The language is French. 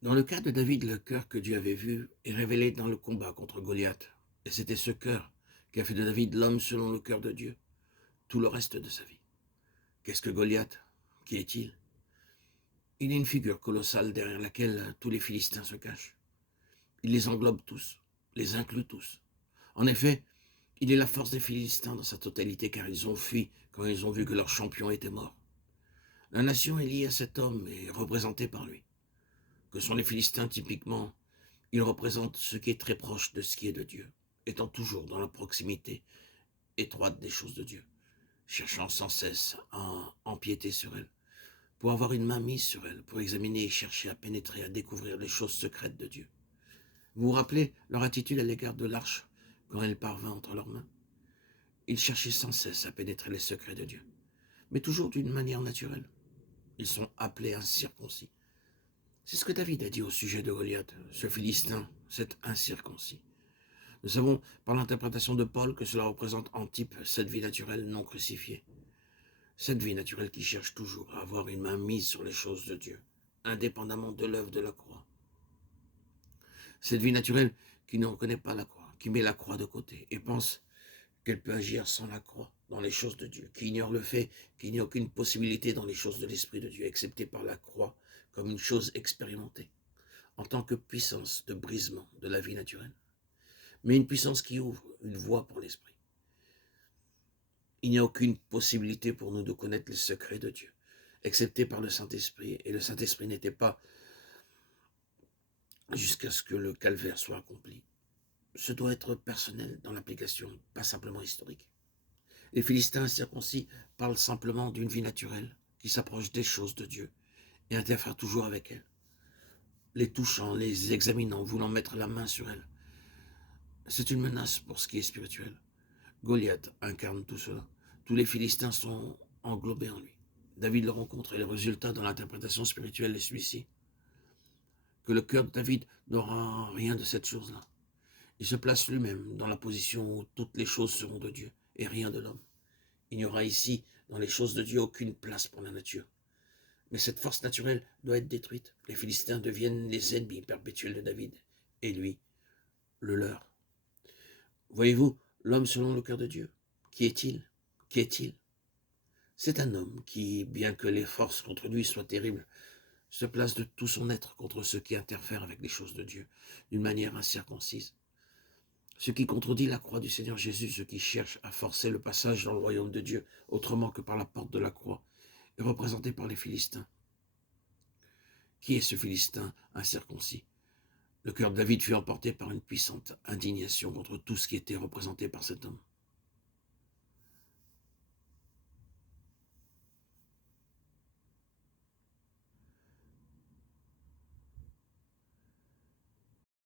Dans le cas de David, le cœur que Dieu avait vu est révélé dans le combat contre Goliath. Et c'était ce cœur qui a fait de David l'homme selon le cœur de Dieu tout le reste de sa vie. Qu'est-ce que Goliath? Qui est-il? Il est une figure colossale derrière laquelle tous les Philistins se cachent. Il les englobe tous, les inclut tous. En effet, il est la force des Philistins dans sa totalité car ils ont fui quand ils ont vu que leur champion était mort. La nation est liée à cet homme et représentée par lui. Que sont les Philistins typiquement? Ils représentent ce qui est très proche de ce qui est de Dieu, étant toujours dans la proximité étroite des choses de Dieu, cherchant sans cesse à empiéter sur elles, pour avoir une main mise sur elles, pour examiner et chercher à pénétrer, à découvrir les choses secrètes de Dieu. Vous vous rappelez leur attitude à l'égard de l'arche quand elle parvint entre leurs mains? Ils cherchaient sans cesse à pénétrer les secrets de Dieu, mais toujours d'une manière naturelle. Ils sont appelés incirconcis. C'est ce que David a dit au sujet de Goliath, ce Philistin, cet incirconcis. Nous savons par l'interprétation de Paul que cela représente en type cette vie naturelle non crucifiée. Cette vie naturelle qui cherche toujours à avoir une main mise sur les choses de Dieu, indépendamment de l'œuvre de la croix. Cette vie naturelle qui ne reconnaît pas la croix, qui met la croix de côté et pense qu'elle peut agir sans la croix dans les choses de Dieu, qui ignore le fait qu'il n'y a aucune possibilité dans les choses de l'Esprit de Dieu, excepté par la croix, comme une chose expérimentée, en tant que puissance de brisement de la vie naturelle, mais une puissance qui ouvre une voie pour l'Esprit. Il n'y a aucune possibilité pour nous de connaître les secrets de Dieu, excepté par le Saint-Esprit, et le Saint-Esprit n'était pas jusqu'à ce que le calvaire soit accompli. Ce doit être personnel dans l'application, pas simplement historique. Les Philistins incirconcis parlent simplement d'une vie naturelle qui s'approche des choses de Dieu et interfère toujours avec elles, les touchant, les examinant, voulant mettre la main sur elles. C'est une menace pour ce qui est spirituel. Goliath incarne tout cela. Tous les Philistins sont englobés en lui. David le rencontre et le résultat dans l'interprétation spirituelle est celui-ci. Que le cœur de David n'aura rien de cette chose-là. Il se place lui-même dans la position où toutes les choses seront de Dieu et rien de l'homme. Il n'y aura ici, dans les choses de Dieu, aucune place pour la nature. Mais cette force naturelle doit être détruite. Les Philistins deviennent les ennemis perpétuels de David, et lui, le leur. Voyez-vous, l'homme selon le cœur de Dieu, qui est-il? Qui est-il? C'est un homme qui, bien que les forces contre lui soient terribles, se place de tout son être contre ceux qui interfèrent avec les choses de Dieu, d'une manière incirconcise. Ce qui contredit la croix du Seigneur Jésus, ce qui cherche à forcer le passage dans le royaume de Dieu, autrement que par la porte de la croix, est représenté par les Philistins. Qui est ce Philistin incirconcis? Le cœur de David fut emporté par une puissante indignation contre tout ce qui était représenté par cet homme.